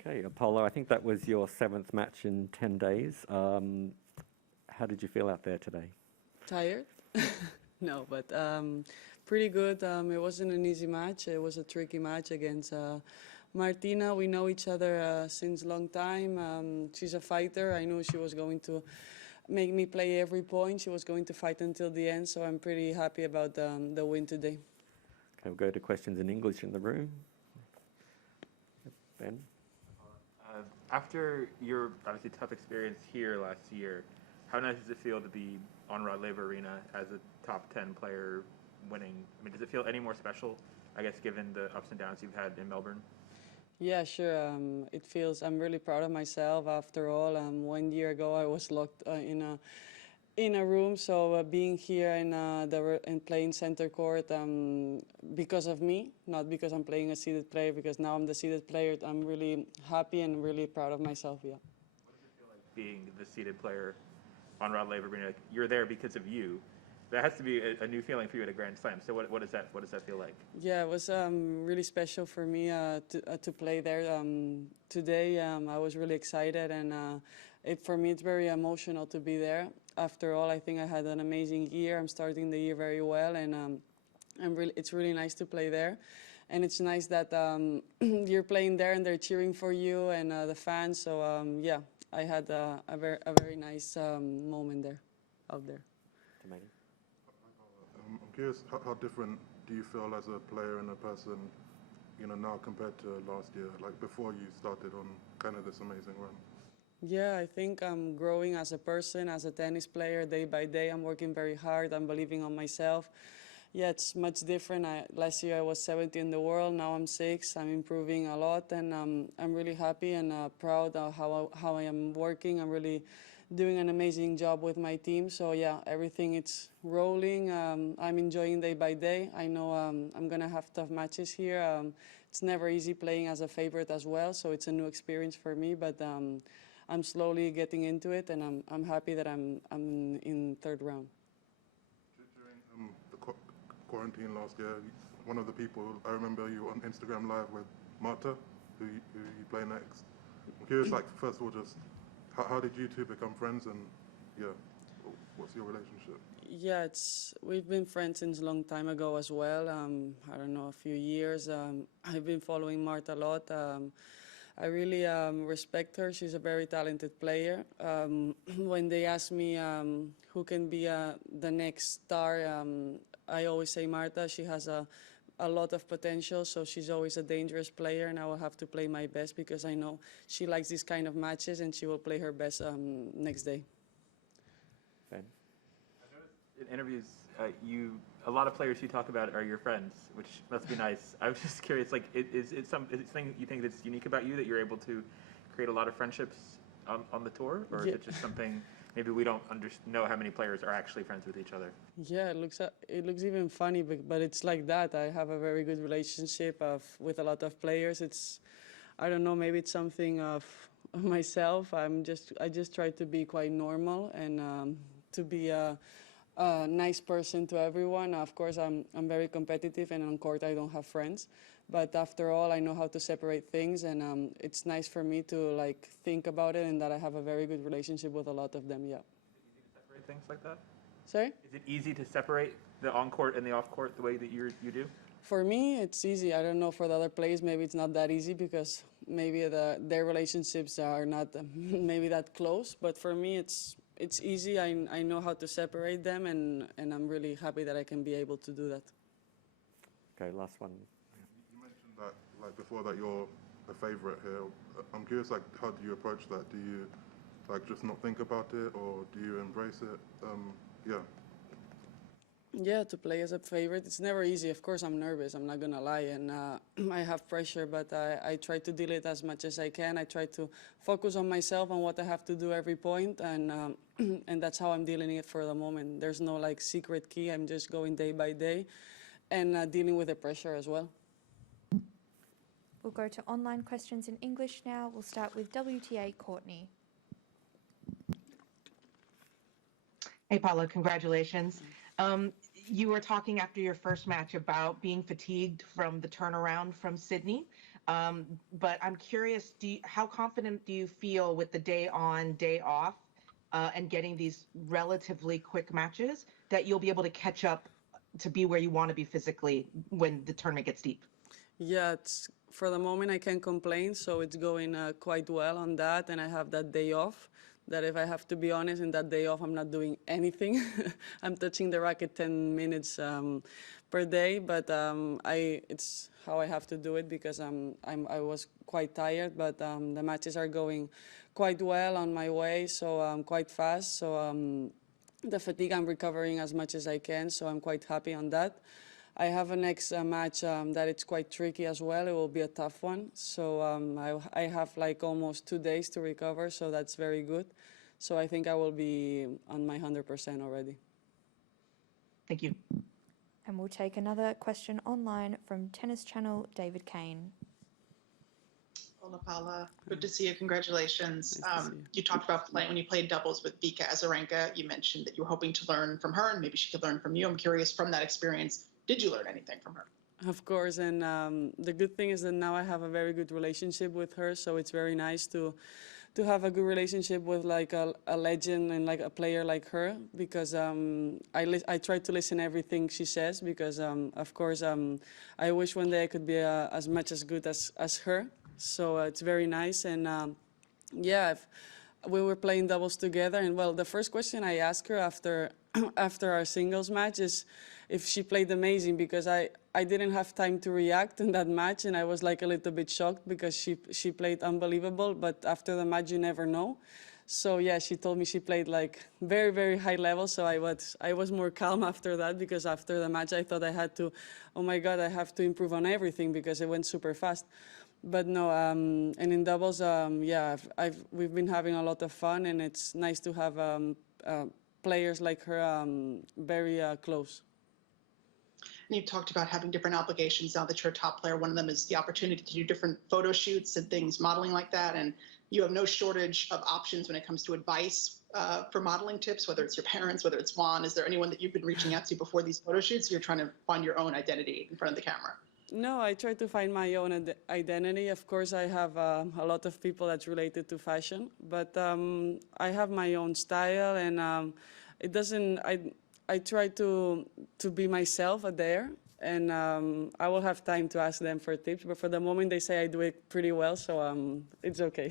Okay, Paula, I think that was your 7th match in 10 days. How did you feel out there today? Tired? No, but pretty good. It wasn't an easy match. It was a tricky match against Martina. We know each other since a long time. She's a fighter. I knew she was going to make me play every point. She was going to fight until the end, so I'm pretty happy about the win today. Okay, we'll go to questions in English in the room. Ben? After your obviously tough experience here last year, how nice does it feel to be on Rod Laver Arena as a top 10 player winning? I mean, does it feel any more special, I guess, given the ups and downs you've had in Melbourne? Yeah, sure. It feels, I'm really proud of myself. After all, 1 year ago, I was locked in a room. So being here and playing center court because of me, not because I'm playing a seeded player, because now I'm the seeded player. I'm really happy and really proud of myself, yeah. What does it feel like being the seeded player on Rod Laver Arena? Like, you're there because of you. That has to be a new feeling for you at a Grand Slam. So what does that feel like? Yeah, it was really special for me to play there today. I was really excited, and for me it's very emotional to be there. After all, I think I had an amazing year. I'm starting the year very well, and it's really nice to play there. And it's nice that you're playing there and they're cheering for you and the fans. So yeah, I had a very nice moment there, out there. Amazing. I'm curious, how different do you feel as a player and a person, now compared to last year, like before you started on kind of this amazing run? Yeah, I think I'm growing as a person, as a tennis player, day by day. I'm working very hard. I'm believing on myself. Yeah, it's much different. Last year I was 70 in the world. Now I'm 6. I'm improving a lot, and I'm really happy and proud of how I am working. I'm really doing an amazing job with my team. So yeah, everything it's rolling. I'm enjoying day by day. I know I'm gonna have tough matches here. It's never easy playing as a favorite as well, so it's a new experience for me. But I'm slowly getting into it, and I'm happy that I'm in third round. During the quarantine last year, one of the people, I remember you on Instagram Live with Marta, who you play next. I'm curious, like, first of all, just how did you two become friends, and yeah, what's your relationship? Yeah, we've been friends since a long time ago as well. I don't know, a few years. I've been following Marta a lot. I really respect her. She's a very talented player. When they ask me who can be the next star, I always say Marta. She has a lot of potential, so she's always a dangerous player, and I will have to play my best because I know she likes these kind of matches, and she will play her best next day. Ben? I noticed in interviews, a lot of players you talk about are your friends, which must be nice. I was just curious, like, is it something you think that's unique about you, that you're able to create a lot of friendships on the tour, or is it just something maybe we don't know how many players are actually friends with each other? Yeah, it looks even funny, but it's like that. I have a very good relationship with a lot of players. I don't know, maybe it's something of myself. I just try to be quite normal and to be a nice person to everyone. Of course, I'm very competitive, and on court I don't have friends. But after all, I know how to separate things, and it's nice for me to think about it, and that I have a very good relationship with a lot of them. Yeah. Is it easy to separate things like that? Sorry? Is it easy to separate the on-court and the off-court the way that you do? For me, it's easy. I don't know for the other players, maybe it's not that easy because maybe their relationships are not maybe that close. But for me, it's easy. I know how to separate them, and I'm really happy that I can be able to do that. Okay, last one. You mentioned that, like, before that you're a favorite here. I'm curious, like, how do you approach that? Do you, like, just not think about it, or do you embrace it? Yeah. Yeah, to play as a favorite, it's never easy. Of course, I'm nervous, I'm not gonna lie, and I have pressure, but I try to deal it as much as I can. I try to focus on myself and what I have to do every point, and and that's how I'm dealing it for the moment. There's no secret key. I'm just going day by day and dealing with the pressure as well. We'll go to online questions in English now. We'll start with WTA Courtney. Hey, Paula, congratulations. You were talking after your first match about being fatigued from the turnaround from Sydney. But I'm curious, how confident do you feel with the day on, day off, and getting these relatively quick matches that you'll be able to catch up to be where you want to be physically when the tournament gets deep? Yeah, for the moment I can't complain, so it's going quite well on that, and I have that day off. That if I have to be honest, in that day off I'm not doing anything. I'm touching the racket 10 minutes per day, but it's how I have to do it because I was quite tired, but the matches are going quite well on my way, so quite fast. So the fatigue I'm recovering as much as I can, so I'm quite happy on that. I have a next match that it's quite tricky as well. It will be a tough one. So I have like almost 2 days to recover, so that's very good. So I think I will be on my 100% already. Thank you. And we'll take another question online from Tennis Channel, David Cain. Hola, Paula. Good to see you. Congratulations. Nice to see you. You talked about when you played doubles with Vika Azarenka. You mentioned that you were hoping to learn from her, and maybe she could learn from you. I'm curious, from that experience, did you learn anything from her? Of course, and the good thing is that now I have a very good relationship with her, so it's very nice to have a good relationship with like a legend and like a player like her, because I try to listen everything she says, because of course I wish one day I could be as much as good as her. So it's very nice, and yeah, we were playing doubles together, and well, the first question I asked her after after our singles match is if she played amazing, because I didn't have time to react in that match, and I was like a little bit shocked because she played unbelievable, but after the match you never know. So yeah, she told me she played like very, very high level, so I was more calm after that, because after the match I thought I had to, oh my God, I have to improve on everything because it went super fast. But no, and in doubles, yeah, we've been having a lot of fun, and it's nice to have players like her very close. And you talked about having different obligations now that you're a top player. One of them is the opportunity to do different photo shoots and things, modeling like that. And you have no shortage of options when it comes to advice for modeling tips, whether it's your parents, whether it's Juan. Is there anyone that you've been reaching out to before these photo shoots? You're trying to find your own identity in front of the camera. No, I try to find my own identity. Of course, I have a lot of people that's related to fashion, but I have my own style, and it doesn't. I try to be myself there, and I will have time to ask them for tips. But for the moment, they say I do it pretty well, so it's okay.